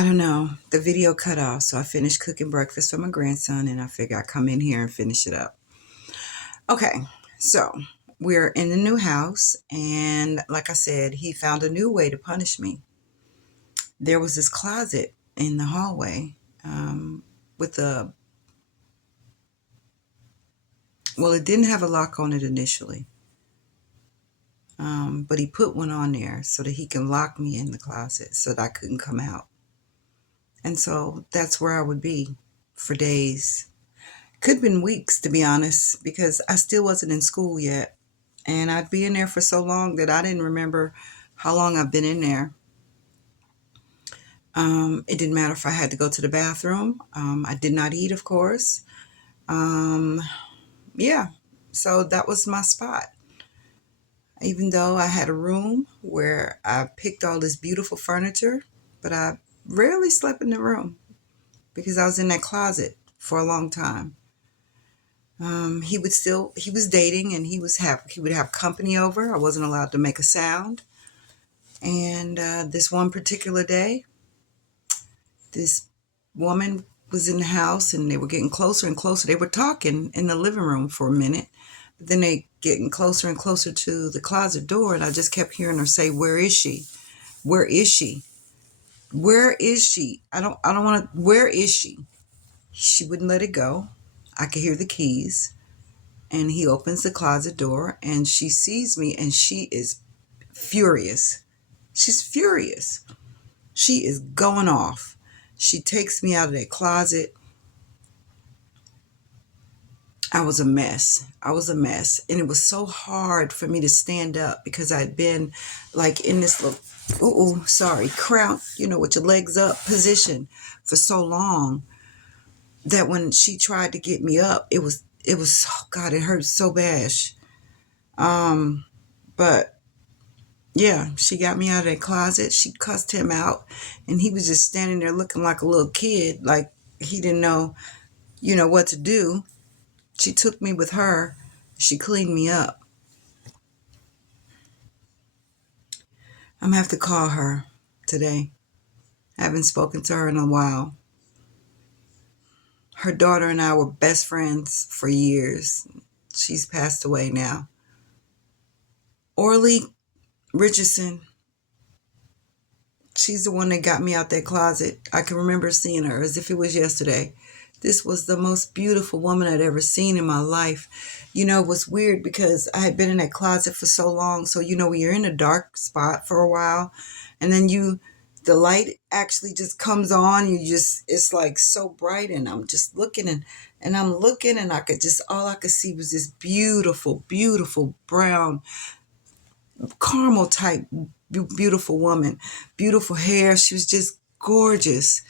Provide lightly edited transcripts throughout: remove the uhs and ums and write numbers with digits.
I don't know. The video cut off, so I finished cooking breakfast for my grandson, and I figured I'd come in here and finish it up. Okay, so we're in the new house, and like I said, he found a new way to punish me. There was this closet in the hallway with a, well, it didn't have a lock on it initially, but he put one on there so that he can lock me in the closet so that I couldn't come out. And so that's where I would be for days. Could have been weeks, to be honest, because I still wasn't in school yet. And I'd be in there for so long that I didn't remember how long I've been in there. It didn't matter if I had to go to the bathroom. I did not eat, of course. Um, yeah, so that was my spot. Even though I had a room where I picked all this beautiful furniture, but I rarely slept in the room because I was in that closet for a long time. He was dating, and he would have company over. I wasn't allowed to make a sound. And this one particular day, this woman was in the house, and they were getting closer and closer. They were talking in the living room for a minute, but then they getting closer and closer to the closet door, and I just kept hearing her say, "Where is she? Where is she? Where is she? I don't want to. Where is she?" She wouldn't let it go. I could hear the keys. And he opens the closet door, and she sees me, and she is furious. She's furious. She is going off. She takes me out of that closet. I was a mess. I was a mess. And it was so hard for me to stand up because I'd been like in this little, crouch, with your legs up position for so long that when she tried to get me up, oh God, it hurt so bad. But yeah, she got me out of that closet. She cussed him out, and he was just standing there looking like a little kid, like he didn't know, what to do. She took me with her. She cleaned me up. I'm gonna have to call her today. I haven't spoken to her in a while. Her daughter and I were best friends for years. She's passed away now. Orly Richardson, she's the one that got me out that closet. I can remember seeing her as if it was yesterday. This was the most beautiful woman I'd ever seen in my life. It was weird because I had been in that closet for so long. So, when you're in a dark spot for a while, and then the light actually just comes on, it's like so bright, and I'm just looking, and I'm looking, and all I could see was this beautiful, beautiful brown caramel type beautiful woman, beautiful hair. She was just gorgeous.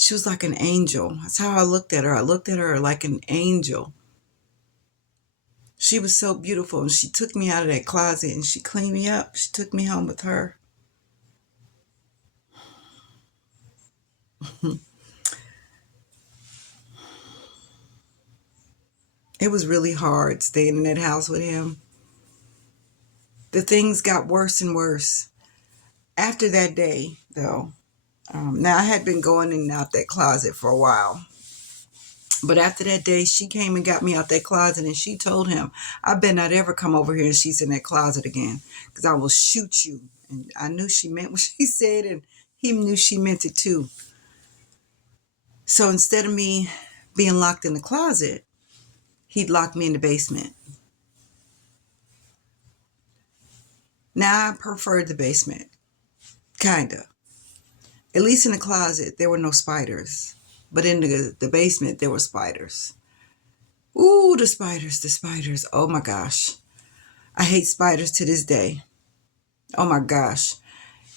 She was like an angel. That's how I looked at her. I looked at her like an angel. She was so beautiful, and she took me out of that closet, and she cleaned me up. She took me home with her. It was really hard staying in that house with him. The things got worse and worse. After that day, though, now I had been going in and out that closet for a while. But after that day, she came and got me out that closet, and she told him, "I better not ever come over here and she's in that closet again, because I will shoot you." And I knew she meant what she said, and he knew she meant it too. So instead of me being locked in the closet, he'd lock me in the basement. Now I preferred the basement, kinda. At least in the closet, there were no spiders. But in the basement, there were spiders. Ooh, the spiders, the spiders. Oh my gosh. I hate spiders to this day. Oh my gosh.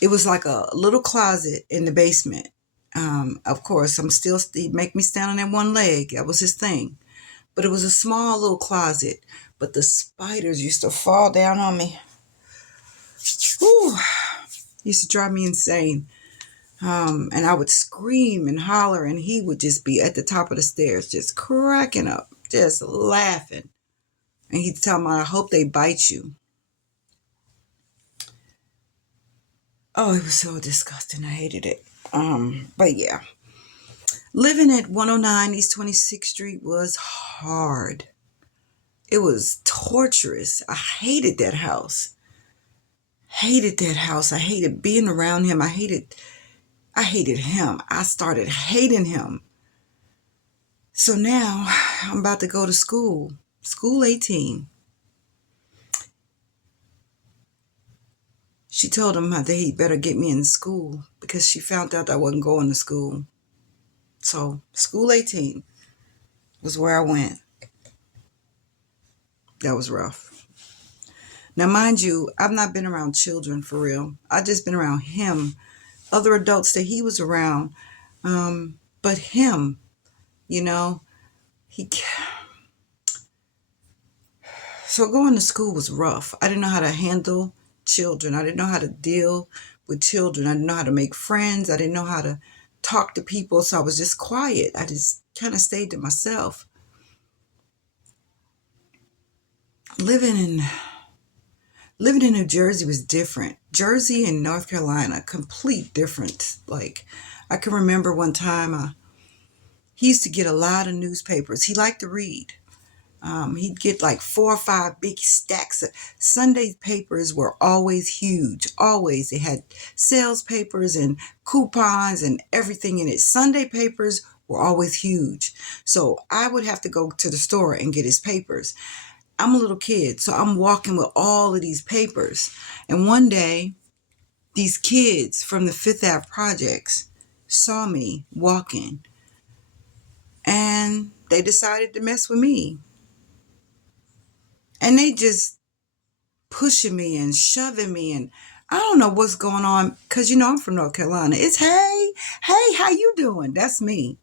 It was like a little closet in the basement. Of course, he'd make me stand on that one leg. That was his thing. But it was a small little closet. But the spiders used to fall down on me. Ooh, used to drive me insane. And I would scream and holler, and he would just be at the top of the stairs, just cracking up, just laughing. And he'd tell me, "I hope they bite you." Oh, it was so disgusting. I hated it. But yeah, living at 109 East 26th Street was hard. It was torturous. I hated that house. Hated that house. I hated being around him. I hated him. I started hating him. So now I'm about to go to school. School 18. She told him that he better get me in school because she found out I wasn't going to school. So school 18 was where I went. That was rough. Now, mind you, I've not been around children for real. I just been around him, other adults that he was around. But him, you know, he. So going to school was rough. I didn't know how to handle children. I didn't know how to deal with children. I didn't know how to make friends. I didn't know how to talk to people. So I was just quiet. I just kind of stayed to myself. Living in living in New Jersey was different. Jersey and North Carolina, complete difference. Like I can remember one time he used to get a lot of newspapers. He liked to read. He'd get like 4 or 5 big stacks. Sunday papers were always huge. Always. They had sales papers and coupons and everything in it. Sunday papers were always huge. So I would have to go to the store and get his papers. I'm a little kid, so I'm walking with all of these papers. And one day, these kids from the Fifth Ave projects saw me walking and they decided to mess with me. And they just pushing me and shoving me, and I don't know what's going on because I'm from North Carolina. It's hey, how you doing? That's me.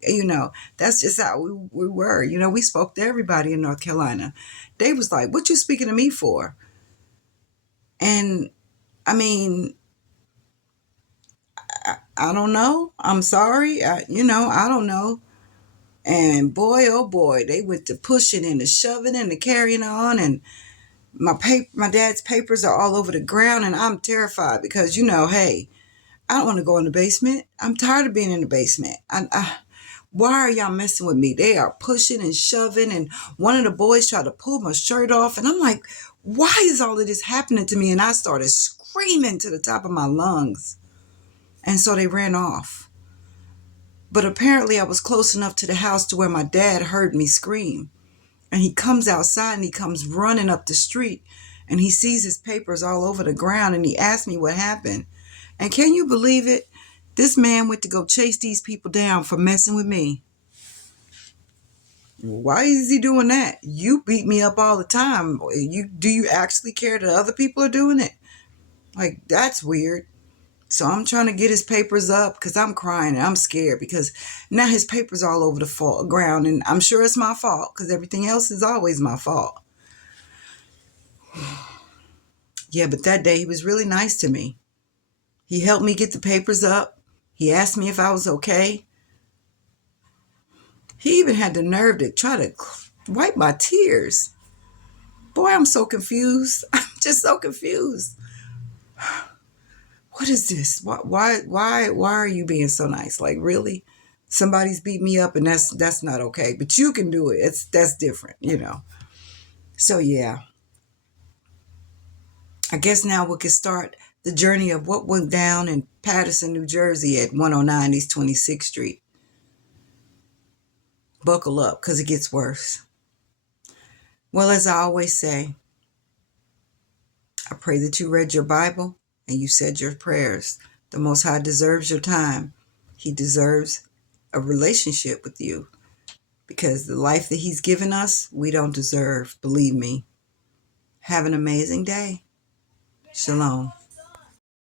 That's just how we were. We spoke to everybody in North Carolina. They was like, what you speaking to me for? And I mean, I don't know. I'm sorry. I don't know. And boy, oh boy, they went to pushing and to shoving and to carrying on, and my dad's papers are all over the ground, and I'm terrified because hey, I don't want to go in the basement. I'm tired of being in the basement. Why are y'all messing with me? They are pushing and shoving, and one of the boys tried to pull my shirt off, and I'm like, why is all of this happening to me? And I started screaming to the top of my lungs, and so they ran off. But apparently I was close enough to the house to where my dad heard me scream. And he comes outside and he comes running up the street and he sees his papers all over the ground and he asked me what happened. And can you believe it? This man went to go chase these people down for messing with me. Why is he doing that? You beat me up all the time. Do you actually care that other people are doing it? Like, that's weird. So I'm trying to get his papers up because I'm crying and I'm scared because now his papers are all over the ground, and I'm sure it's my fault because everything else is always my fault. Yeah, but that day he was really nice to me. He helped me get the papers up. He asked me if I was okay. He even had the nerve to try to wipe my tears. Boy, I'm so confused. I'm just so confused. What is this? Why are you being so nice? Like, really? Somebody's beat me up and that's not okay. But you can do it. That's different. So yeah. I guess now we can start the journey of what went down in Paterson, New Jersey at 109 East 26th Street. Buckle up, because it gets worse. Well, as I always say, I pray that you read your Bible and you said your prayers. The Most High deserves your time. He deserves a relationship with you because the life that He's given us, we don't deserve. Believe me. Have an amazing day. Shalom.